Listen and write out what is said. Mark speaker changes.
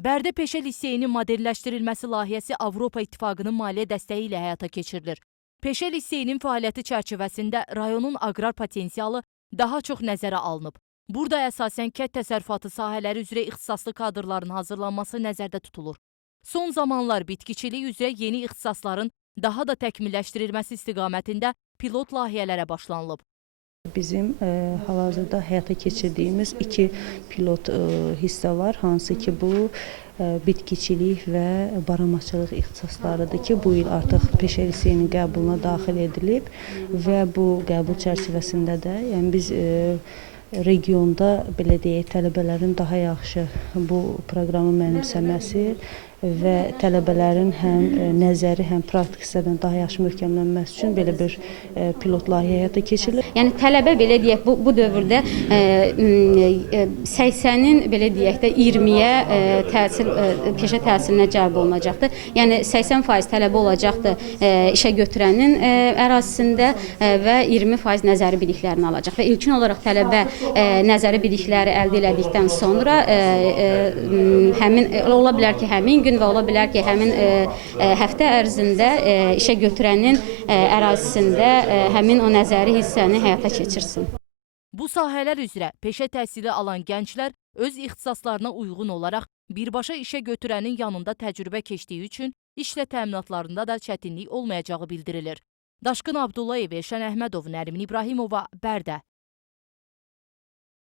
Speaker 1: Bərdə Peşə Liseyinin modelləşdirilməsi layihəsi Avropa İttifaqının maliyyə dəstəyi ilə həyata keçirilir. Peşə Liseyinin fəaliyyəti çərçivəsində rayonun aqrar potensialı daha çox nəzərə alınıb. Burada əsasən kənd təsərrüfatı sahələri üzrə ixtisaslı kadrların hazırlanması nəzərdə tutulur. Son zamanlar bitkiçilik üzrə yeni ixtisasların daha da təkmilləşdirilməsi istiqamətində pilot layihələrə başlanılıb.
Speaker 2: Bizim e, hal-hazırda həyata keçirdiyimiz iki pilot e, hissə var, hansı ki bu e, bitkiçilik və baramaçılıq ixtisaslarıdır ki, bu il artıq peşə liseyinin qəbuluna daxil edilib və bu qəbul çərçivəsində də, yəni biz e, regionda belə deyək, tələbələrin daha yaxşı bu proqramı mənimsəməsi və tələbələrin həm e, nəzəri, həm praktik hissədən daha yaxşı möhkəmlənməsi üçün belə bir e, pilot layihə həyata keçirilir.
Speaker 3: Yəni tələbə belə deyək bu bu dövrdə e, m, e, 80-in belə deyək də 20-yə e, təhsil peşə təhsilinə cəlb olunacaqdır. Yəni 80% tələbə olacaqdır işə götürənin ərazisində və 20% nəzəri biliklərini alacaq və ilkin olaraq tələbə nəzəri bilikləri əldə elədikdən sonra e, e, həmin e, ola bilər ki, həmin gün və ola bilər ki, həmin həftə ərzində işə götürənin ərazisində həmin o nəzəri hissəni həyata keçirsin.
Speaker 1: Bu sahələr üzrə peşə təhsili alan gənclər öz ixtisaslarına uyğun olaraq birbaşa işə götürənin yanında təcrübə keçdiyi üçün işlə təminatlarında da çətinlik olmayacağı bildirilir. Daşqın Abdullayev, Elşən Əhmədov, Nərimin İbrahimova, Bərdə.